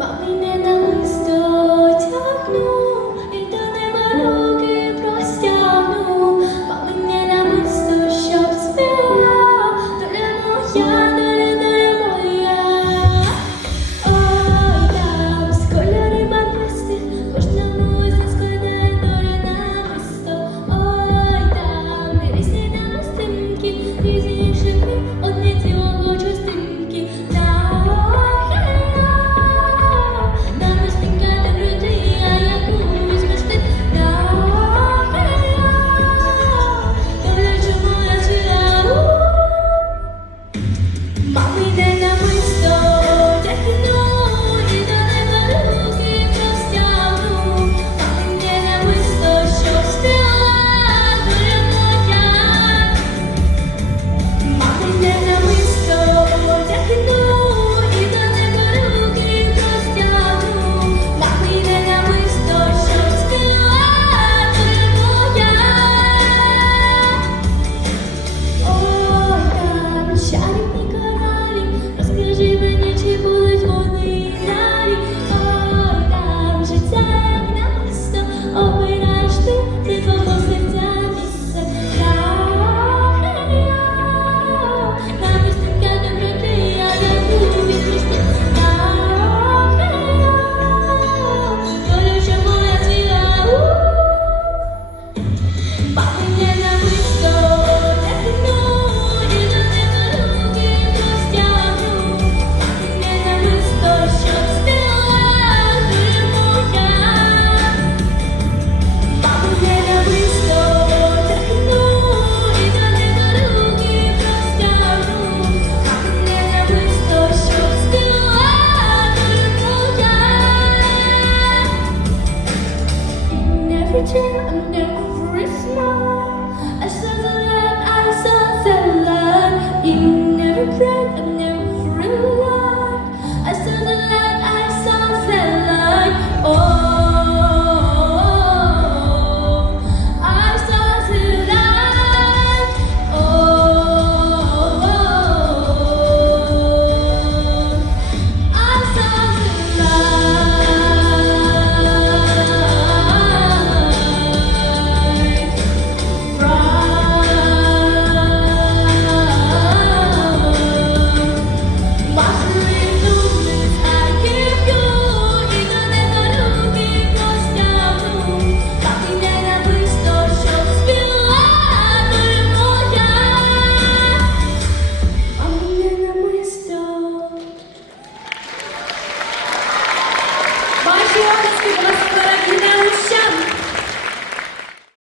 Mami opportunity. Thank you